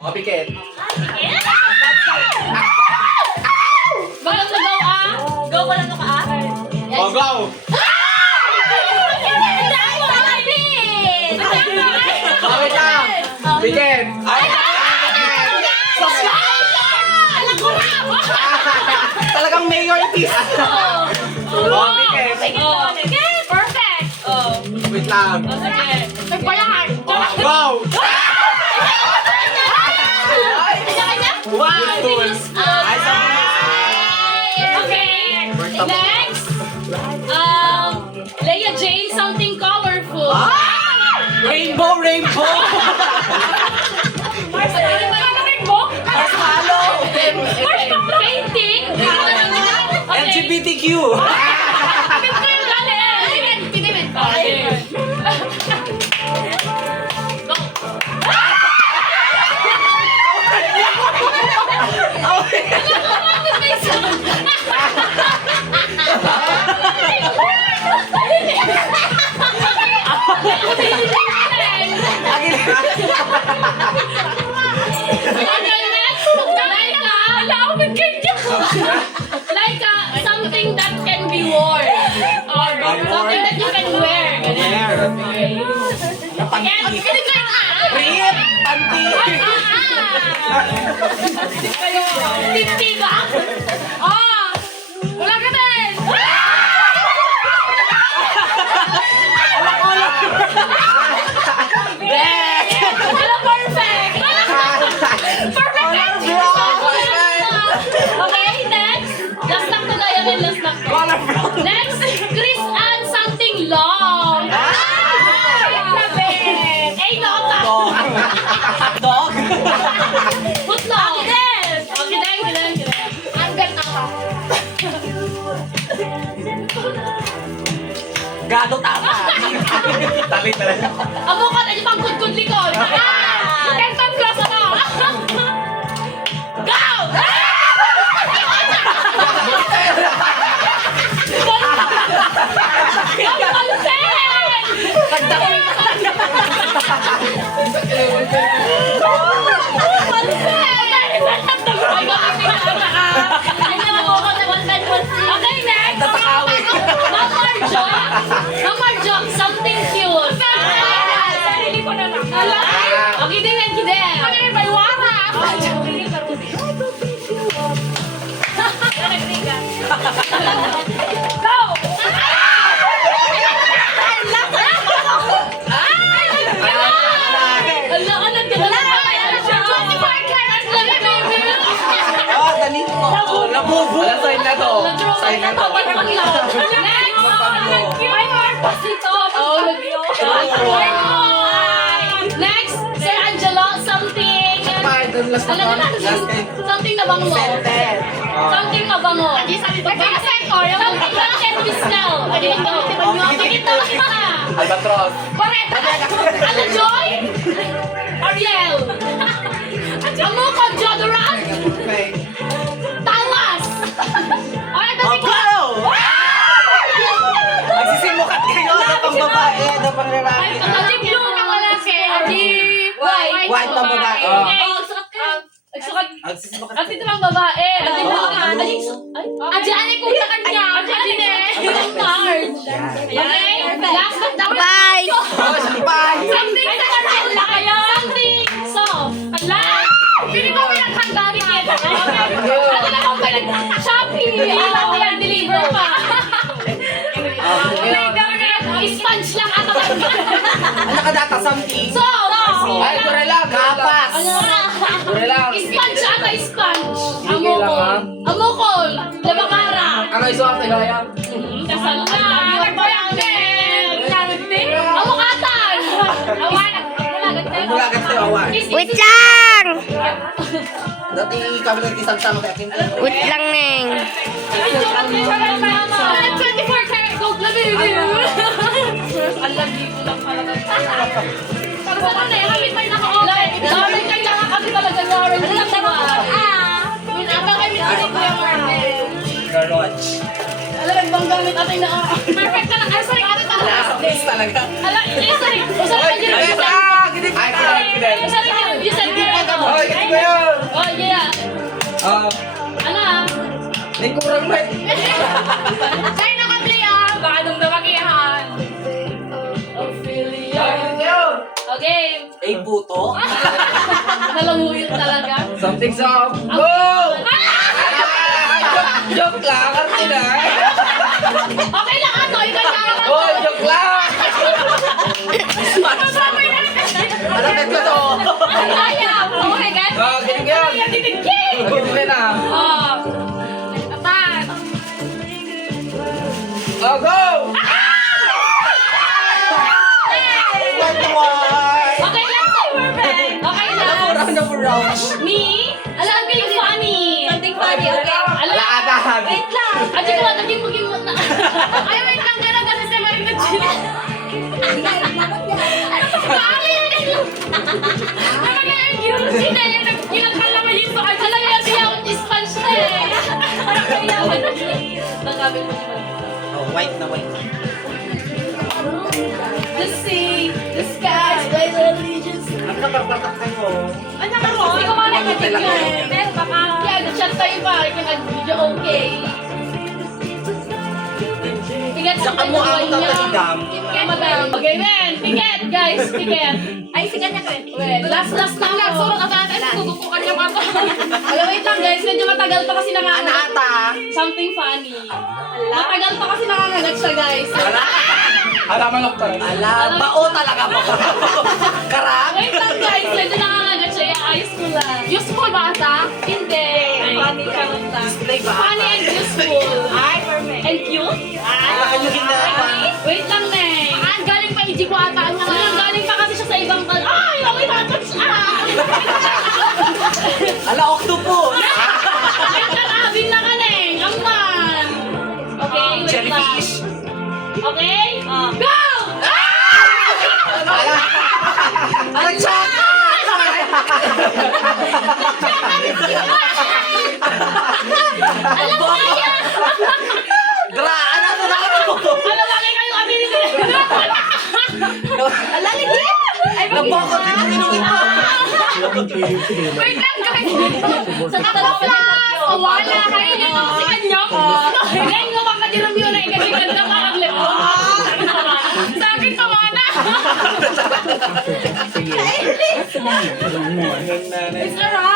O, pikit. Balang na go ah. Go, balang na ka ah. O, go! Wait lang! Pikit! Ay! Talagang mayor piece! O, pikit! Perfect! Wait lang! Nagbalaan! Go! Wow! Cool. Ay, Okay, next! Leia Jane, something colorful. Rainbow, rainbow! Marshmallow! Painting? LGBTQ! Like something that can be worn. Or something that you can wear. Rip! Panty! Tipti ba? Wala ka din! Wala perfect! Perfect answer! Okay, next. Last knock to tayo. Last knock to. Next, Chris add something long. Ay, no, Dog! Put long. Okay, hanggang ako. Gado tama! Tabi talaga. Amo ka na yung pang-good likod. Kenton cross ano? Go! Okay, next! Ma'am Marjo, something cute. Sarili ko na lang. Okay, din. Kami rin may wara. Go! Oh, dali mo! Labubo! Sign na to! Sign na to! Next, Sir Angelo, something. Something na bango. Something na bango. Something that can be smell. Ito. Albatros! Ano, Joy? Ariel. Amo ko, Jodorant. Tawas. Ay, ito si Go! Magsisimukat kayo na pang babae, na pang lalaki. Adi blue ang lalaki. Adi white. White ang babae. Okay. Magsisimukat Adi ito lang babae. Adi blue ang Adi ani kung sa kanya. Adi ne. Yung March. Okay. Last but not Bye! Bye! something sa kanila kayo. Something soft. Ala. Pili ko pinaghanda rin yan. Ano na kung Shopee. Ilaw yan. Deliver pa. Sponge lang ako. Ano ka data? Something? So, Ay, kura lang! Kapas! Kura lang! sponge ata, sponge. Amokol. Amokol. Labakara. Ano iso ang kailangan? Kasal na. Amokatan. Awan. Mula agad tayo awan. Wait lang! Dati kami nagkisang-sama kaya kinti. Wait lang, Neng. 24 karat gold na baby. Alam dito lang pala. Pero sa na, kami tayo naka-open. Lauren kayo lang kami talaga, Lauren. Alam na ba? Minaba kami sa Kuya Marvel. Garage. Alam, ibang gamit natin na. Perfect na lang. Ay, sorry, ate talaga. Please talaga. Alam, sorry. Usap ka dyan. Ay, Usap ka dyan. May kurang na. Kaya naka-play ah. Baka nung namagihan. Ophelia. Okay. Ay, puto. Nalanguyin talaga. Something song. Go! Joke lang, arte na. Okay lang ato, ikaw na ako. Oh, joke lang. Malapit ko to. Kaya, oh my God. Oh, ganyan yan. Kaya titigil. Ganyan na. Oh. Apat. Oh, go! Okay lang to, perfect. Okay lang. Round of round. Me? Something funny. Something funny, okay. Alaadahan. Wait lang. At saka wag naging maging na. Ay, wait lang. Gano'n kasi sa Marina Chile. Pali yun eh. Naman nga yung ginusin na yun. Nagkinakal naman yun sa kanya. Alam yung siya yung sponge na eh. Parang kaya ako. Nagkabit mo siya. Oh, white na white. The sea, the skies, by the allegiance. Ano na pagpatakay mo? Ano ka mo? Hindi ko makakatid yun eh. Pero baka... Kaya nag-chat tayo pa. Kaya nag-video okay. Ticket sa Saka mo ang tatalidam. Ticket, madam. Okay, men. Ticket, guys. Ticket. Ay, sikat na ko eh. Well, last na lang. So, tututukan niya pa ito. Alam, wait lang guys. Medyo matagal pa kasi nangangagat. Ata. Something funny. Matagal pa kasi nangangagat siya, guys. Alaman ako parang. Ala, bao talaga mo. Karang. Wait lang guys. Medyo nangangagat siya. Ayos ko lang. Useful ba ata? Hindi. Funny lang. Display ba? Funny and useful. Ay, perfect. And cute? Baka nyo hinapan. Wait lang, Neng. Galing pa Iji ko ata. Galing pa kasi siya sa ibang kan. Ay, okay na ito siya. Ala, octopus. Wait lang, abin na ka, Neng. Aman. Okay, wait lang. Jellyfish. Okay? Go! Ala, tsaka. Alam mo kaya! Gra, ano to na ako? Alam mo kaya kayo abin nila. Ala, legit! Ay, Nabakot din ang inumin mo. Wait lang, guys. Sa tatalo pa lang. Wala kayo. Yun ang si kanya. Ngayon mo baka dirang yun na ikasikan ka makaglit mo. Sa akin tawana. It's alright.